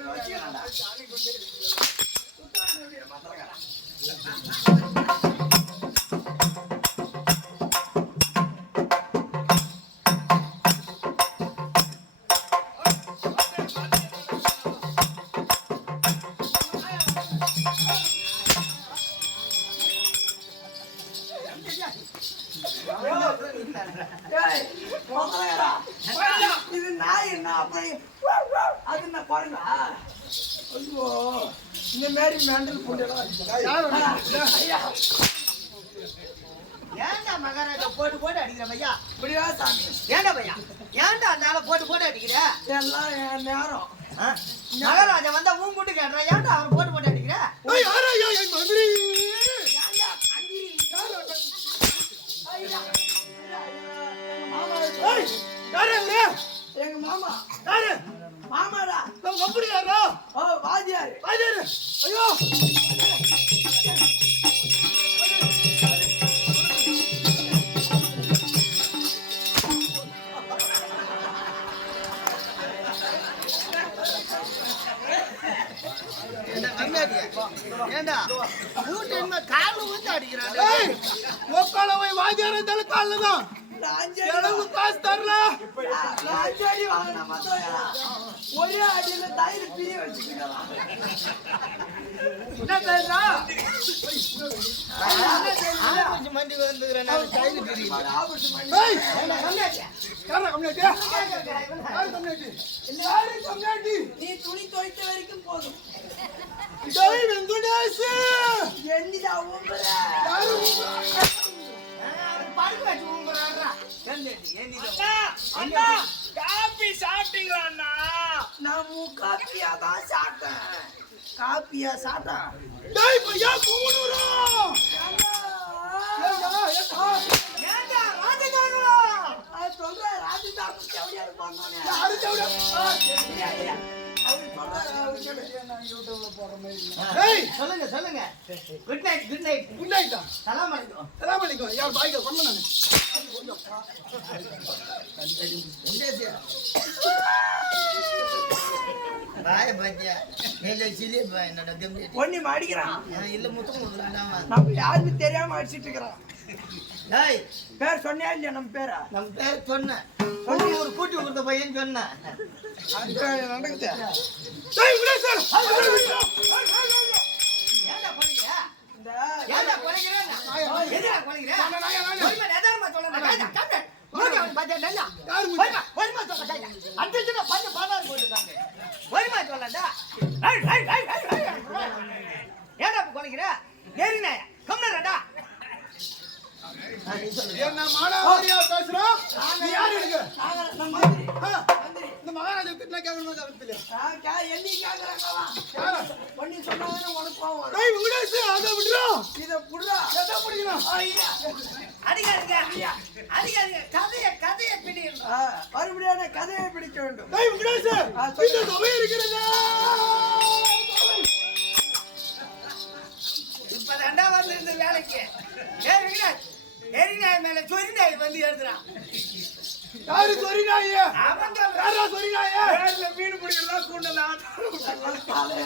மசாலா இது நாய் என்ன அப்படி அது என்ன பாருங்க ஐயோ இந்த மாதிரி மெண்டல் புண்டெல்லாம் ஐயா ஏன்டா மகாராஜா போட்டு போட்டு அடிக்கிற பையா? இப்படியா சாமி? ஏன்டா பையா? ஏன்டா அந்த ஆளை போட்டு போட்டு அடிக்கிற? எல்லாம் என் நேரம்? மகாராஜா வந்தா உன் கூட்டு கேட்டுறேன் ஏன்டா அவன் போட்டு போட்டு அடிக்கிற? எங்க மாமா. மாமாடா. ஓ வாத்தியார். ஐயோ. ஏன்டா கம்மியாடியா ஏன்டா கூட்டு என்ன காலில் வந்து அடிக்கிறான்? போய் வாத்தியார் இருந்தாலும் காலில் தான் காசு தரல நான் அஞ்சு அடி வாங்கினேன் மத்தவங்களா ஒரே அடியில தயிர் பிரிய வச்சுக்கலாம் என்ன பேசுறா கொஞ்சம் மண்டி வந்துக்கிறேன் கையில் பிரியும் ஆபத்து நீ துணி துவைத்த வரைக்கும் போதும் வெங்கடேஷ் என்னடா உம்புற படுக்க வச்சு ஏன்டி அண்ணா காபி சாப்பிட்டீங்களா அண்ணா? நான் காப்பியா தான் சாப்பிட்டேன். காப்பியா சாப்பிட்டேன். டேய் பையா செவடியாரு. யாரு செவடியா? சொல்லுங்க சொல்லுங்க. Good night good night good night சலாம் அலைக்கும் சலாம் அலைக்கும் யார் பாய்க்க பண்ண நானு பாய பாத்தியா? சிலி பாய் என்னோட பொண்ணு மாடிக்கிறான். இல்ல முத்தம் கொடுக்குறான். நம்ம தெரியாம அடிச்சிட்டு இருக்கிறான். பேர் சொன்னியா இல்லையா நம்ம பேரா? நம்ம பேர் சொன்னேன் சொல்லி. ஒரு கூட்டி கொடுத்த பையன் சொன்னேன் நடக்குது? டேய் வெங்கடேஷ் ஏன்டா குறைக்கிற இந்த ஏன்டா குறைக்கிற எதுடா குறைக்கிற பொறுமை நிதானமா சொல்லணும் கைதா காட்டு மூடி அவன் பாத்தியா நல்லா யாரு மூடி? பொறுமை பொறுமை சொல்ல கைதா அடிச்சுட்டு பஞ்சு பாதாரு போட்டுருக்காங்க பொறுமை சொல்லடா ஐய் ஐய் ஐய் ஐய் ஐய் ஏன்டா குறைக்கிற ஏறினாயா கம்னடா என்ன மானாவாரியா பேசுறோம் நீ யாரு எனக்கு. இந்த மகாராஜா திட்டினா கேட்கணும் அவருக்கு இல்லையா நான் கே- என்னைக்கு கேக்குறாங்களா? பொண்ணு சொன்னாதானே உனக்கு கோவம். டேய் அதை விடுறோம் இதை புடுறா. எதை பிடிக்கணும் ஐயா. அடிக்காதீங்க அடிக்காதீங்க. கதைய கதைய ஆ, மறுபடியும் கதையை பிடிக்க வேண்டும். டேய் சொல்லு. இந்த சபை இருக்கிறதா? இப்ப ரெண்டா வந்து இந்த வேலைக்கு. ஏன் விக்ராஜ் எரி நாய் மேல சொரி நாய் வந்து எழுதுறான் யாரு சொரி நாய். யாரா சொரி நாய் மீன் காலை காலை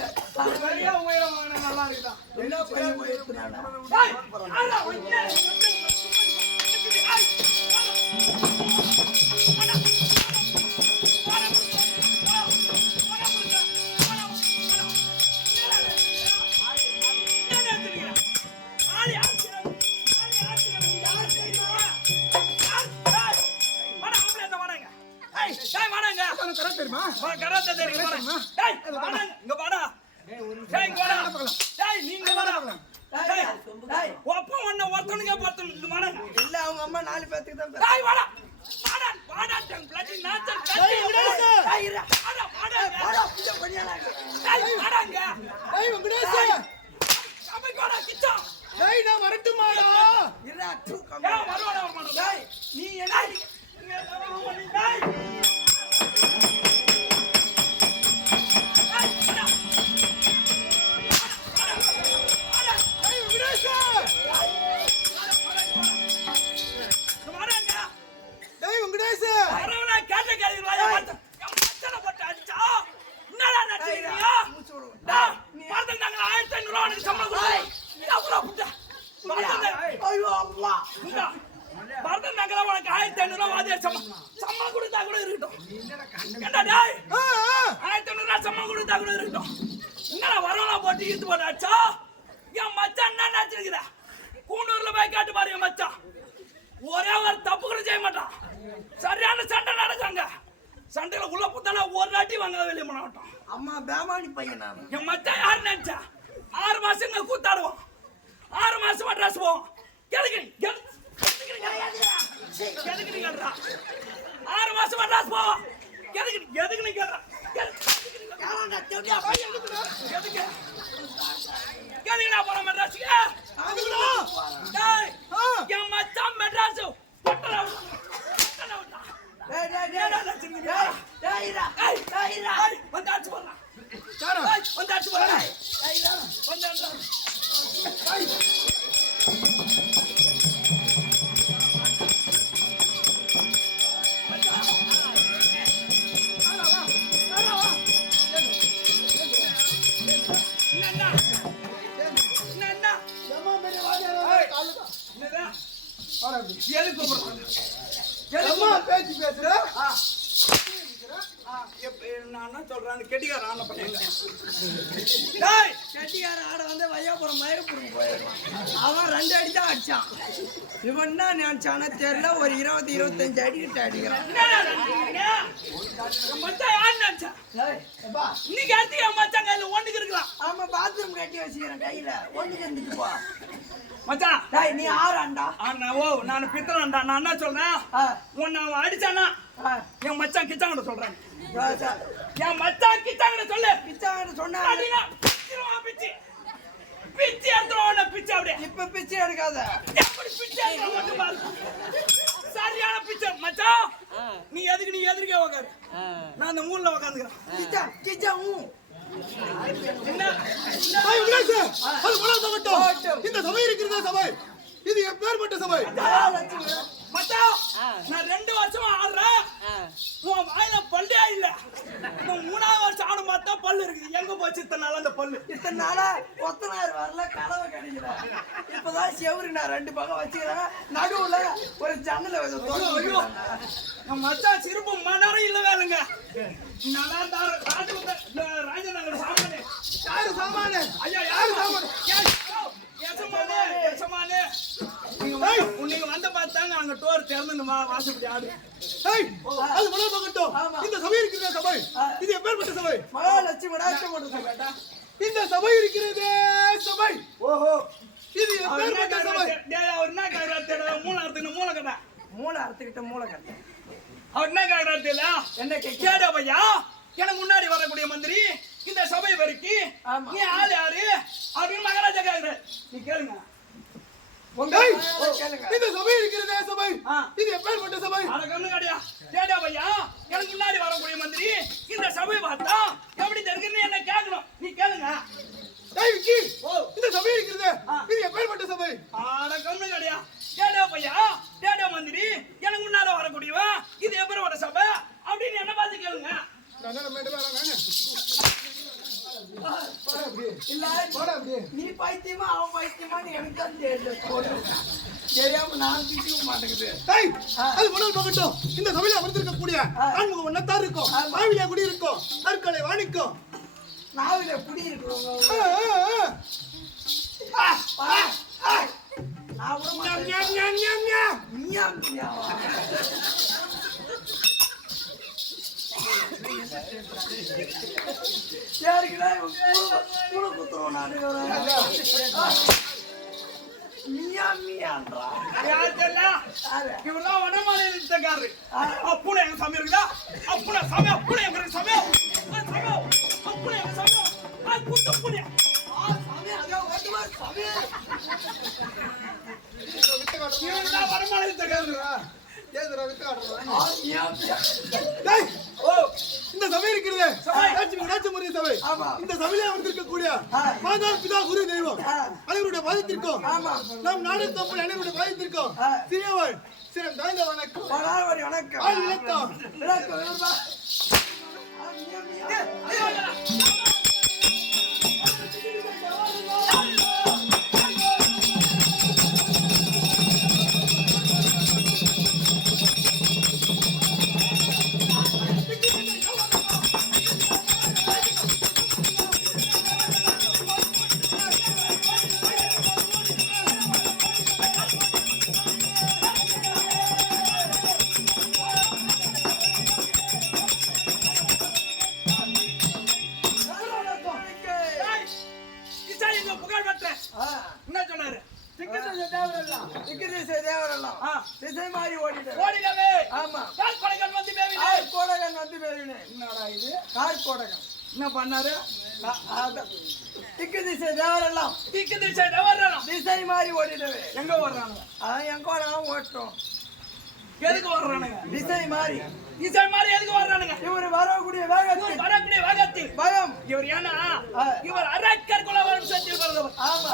சரியா வாங்கினா நல்லா இருக்குதா என்ன பையன் போயிருக்கிறானா? ஏய், இங்க வாடா. டேய், இங்க வாடா. டேய், நீங்க வாடா. டேய், டேய், ஒப்ப ஒண்ணு ஒருத்தனுங்க ஒருத்தன் இங்க வாடா. இல்ல அவங்க அம்மா நாலு பேத்துக்கு தான். டேய், வாடா. வாடா, வாடா, டேய், டேய், இருடா. வாடா, வாடா, போடா, பூஜை பண்ணியாடா. டேய், வாடாங்க. டேய் வெங்கடேஷ் சபைக்கு வாடா, கிச்சா. டேய் நான் வரட்டுமாடா. ஏன் வருவாடா, வரமாட்டா? டேய், நீ என்ன சம்ம- சம்மன் கொடுத்தா கூட இருக்கட்டும். ஏண்டா டேய்? ஆயிரத்தி ஐநூறு ரூபாய் சம்மன் கொடுத்தா கூட இருக்கட்டும். என்னடா வரவெல்லாம் போட்டு இழுத்து போட்டு அடிச்சா? என் மச்சான் என்ன நினைச்சிருக்குற? கூண்டூர்ல போய் கேட்டு பாரு என் மச்சான். ஒரே ஒரு தப்பு கூட செய்ய மாட்டான் சரியான சண்டை நடக்காங்க சண்டையில உள்ள புத்தானா ஒரு அடி வாங்க வெளியே பண்ண மாட்டான் அம்மா பேமானி பையன் என் மச்சான் யாரு நினைச்சா ஆறு மாசம் இங்க கூத்தாடுவோம் ஆறு மாசம் மெட்ராஸ் போவோம் எதுக்கு நீ? எது- எதுக்கு நீ அடிச்சான் இவன் என்ன நினைச்சானோ தெரியல ஒரு இருபது இருபத்தஞ்சு அடி கிட்ட அடிக்கிறான் இன்னைக்கு அடுத்து என் மச்சான் கையில ஒண்ணுக்கு இருக்கலாம். ஆமா பாத்ரூம் கட்டி வச்சுக்கிறேன் கையில. ஒண்ணுக்கு இருந்துட்டு போ. மச்சான், டேய் நீ ஆறாண்டா? ஆ, நான் ஓ, நான் பித்தளன்டா. நான் என்ன சொல்றேன்? உன்னை அவன் அடிச்சானா? என் மச்சான் கிச்சாங்கிட்ட சொல்றேன். என் மச்சான் கிச்சாங்கிட்ட சொல்லு. பிச்சாங்கிட்ட சொன்னா பிச்சி. எடுத்துருவான் உன்னை, பிச்சி அப்படியே. இப்ப பிச்சை எடுக்காத. எப்படி பிச்சை எடுத்துருவான் மட்டும் பாரு. சரியான பிச்சை. மச்சான், நீ எதுக்கு நீ எதிர்க்கே உக்காரு. நான் அந்த மூலைல உக்காந்துக்கிறேன். கிச்சா கிச்சா ஊ. இந்த சபை இருக்கிறதே சபை. இது எப்பேற்பட்ட சபை? மச்சான் நான் ரெண்டு வருஷமா ஆடுறேன். உன் வாயில பல்லே இல்ல உன் மூணாவது வருஷம் ஆடும் பார்த்தா பல்லு இருக்குது. எங்க போச்சு இத்தனை நாள் அந்த பல்லு? இத்தனை நாளா கொத்தனார் வரல கலவை கிடைக்கல இப்பதான் செவரு நான் ரெண்டு பக்கம் வச்சுக்கிறேன். நடுவுல ஒரு ஜன்னல மச்சான் சிறுப்பு மணரம் இல்ல வேலைங்க நல்லா இருந்தாரு ராஜநகர் சாமானு. யாரு சாமானு? ஐயா யாரு சாமானு? எசமானே எசமானே நீங்க வந்த பார்த்தாங்க அங்க டோர் திறந்து வா வாசப்படி ஆடு. அது போனால் போகட்டும் ஆமா. இந்த சபை இருக்கிறதே சபை? இது எப்பேற்பட்ட சபை. இந்த சபை இருக்கிறதே சபை. ஓஹோ. இது எப்பேற்பட்ட சபை. அவர் என்ன கேக்குறாரு தெரியல. மூணு அறுத்துக்கு மூணு கடை மூளை அறுத்துக்கிட்ட மூளை கட்ட அவர் என்ன கேக்குறாரு தெரியல? என்ன கேட்க? கேடா பையா எனக்கு முன்னாடி வரக்கூடிய மந்திரி இந்த சபை வரைக்கும். நீ ஆள் யாரு? அப்படின்னு மகாராஜா கேக்குறாரு. நீ கேளுங்க உங்க ஏய், வாயால கேளுங்க இந்த சபை இருக்கிறதே சபை. இது எப்பேற்பட்ட சபை? அட கண்ணு கடையா. கேடா பையா எனக்கு முன்னாடி வரக்கூடிய மந்திரி இந்த சபை பார்த்தா எப்படி தெரியுதுன்னு என்ன கேட்கணும். நீ கேளுங்க. ஏய், விக்கி. இந்த சபை இருக்கிறதே. இது எப்பேற்பட்ட சபை? ஆட கண்ணு கடையா. கேடா பையா கேடா மந்திரி எனக்கு முன்னாடி வரக்கூடியவன் இது வர சபை அப்படின்னு என்ன பார்த்து கேளுங்க. நான் மேடம் வேணாம். வாடா அப்படியே. இல்ல வாடா அப்படியே. நீ பைத்தியமா அவன் பைத்தியமான்னு எனக்கு தான் தெரியல போட்டு தெரியாம நான் திட்டிக்க மாட்டேங்குது ஏய், அது போனால் போகட்டும். இந்த சபையில அமர்ந்திருக்கக்கூடிய ஆண்முக வண்ணத்தார் இருக்கும் ஆமா. குடி இருக்கும் தற்கொலை வாணிக்கும் நாவில குடி ஆ, இருக்கிறவங்க ஆ, ஆ. நான் விட மாட்டேன் யாருக்குடா கூழ குத்துறவன் நானு? யார்? தெரியல யாரு? இவரெல்லாம் வடமாநிலத்தக்காரரு அப்புன எங்க சாமி இருக்குதா? அப்புன சாமி அப்புன எங்க சாமி? சாமி அப்புன எங்க சாமி? புண்ணிய ஆ, சாமி, அதோ சாமி. இந்த சபை இருக்கிறது சபை. சபை ஆமா. இந்த சபையில அமர்ந்திருக்கக்கூடிய ஆ. மாதா பிதா குரு தெய்வம். அனைவருடைய பாதத்திற்கும் ஆமா. நம் நாடு தப்பு அனைவருடைய பாதத்திற்கும் சிறம் தாய்ந்த வணக்கம் வணக்கம். ஆ. திசை மாறி ஓடிட்டு ஓடிடவே ஆமா. கால் கொடைகள் வந்து மேவினே கார் கோடகன் வந்து பேருனேன் என்னடா இது? கார் கோடகன் என்ன பண்ணாரு. திக்கு திசை தேவரெல்லாம் திக்கு திசை வரலாம் திசை மாறி ஓடிட்டவே எங்க வர்றானுங்க அதான் எங்க வரான் ஓட்டுறோம். எதுக்கு வர்றானுங்க திசை மாறி. திசை மாதிரி எதுக்கு வர்றானுங்க இவர் வரக்கூடிய வேகத்தில். வரக்கூடிய வேகத்தில். பயம். இவர் ஏன்னா. இவர் அரக்கர் குல வம்சத்தில் பிறந்தவர் ஆமா.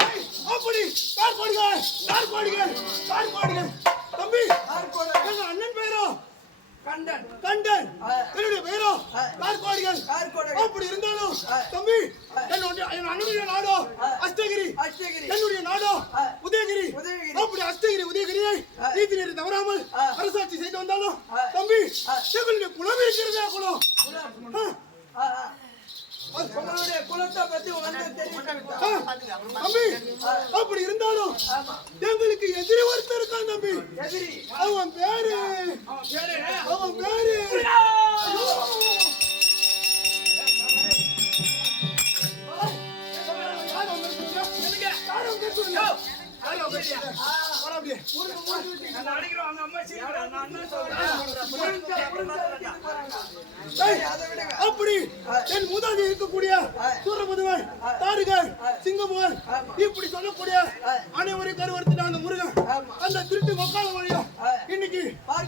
அப்படி கார் கோடிகள் கார் கோடிகள் கார் கோடிகள் தம்பி கார் கோடகன் எங்க அண்ணன் பெயரோ கண்டன் கண்டன் ஆ. என்னுடைய பெயரோ ஆ. கார் கோடிகள் கார் கோடகன் அப்படி இருந்தாலும் ஆ. தம்பி என்னுடைய என் அண்ணனுடைய நாடோ. அஷ்டகிரி என்னுடைய நாடோ. உதயகிரி உதயகிரி. அப்படி அஷ்டகிரி உதயகிரியை. நீதி நெறி தவறாமல். அரசாட்சி செய்து வந்தாலும். தம்பி. எங்களுடைய குலம் இருக்கிறதா குலம் அப்படி இருந்தாலும் எங்களுக்கு எதிரி ஒருத்தர் இருக்கான் தம்பி எதிரி அவன் பேரு அவன் பேரு அப்படி என் மூதாதி இருக்கக்கூடிய சூரபதுவன் தாருகள் சிங்கமுகன் இப்படி சொல்லக்கூடிய அனைவரும் கருவறுத்துட்ட அந்த முருகன். அந்த திருட்டு மக்கால வழியா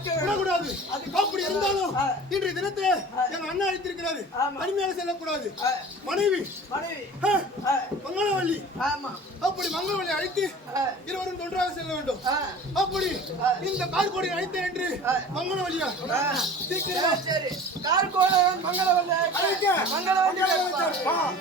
விடக்கூடாது. அப்படி இருந்தாலும். இன்றைய தினத்துல எங்க அண்ணா அழைத்திருக்கிறாரு. தனிமையாக செல்லக்கூடாது. மனைவி. மங்களவள்ளி ஆமா. அப்படி மங்களவள்ளி அழைத்து. இருவரும் தொன்றாக செல்ல வேண்டும். அப்படி இந்த கார்கோடி அழைத்தேன் என்று மங்களவள்ளியா. சீக்கிரம். சரி. கார் கோடகன் மங்களவல்லி அழைக்க. நான்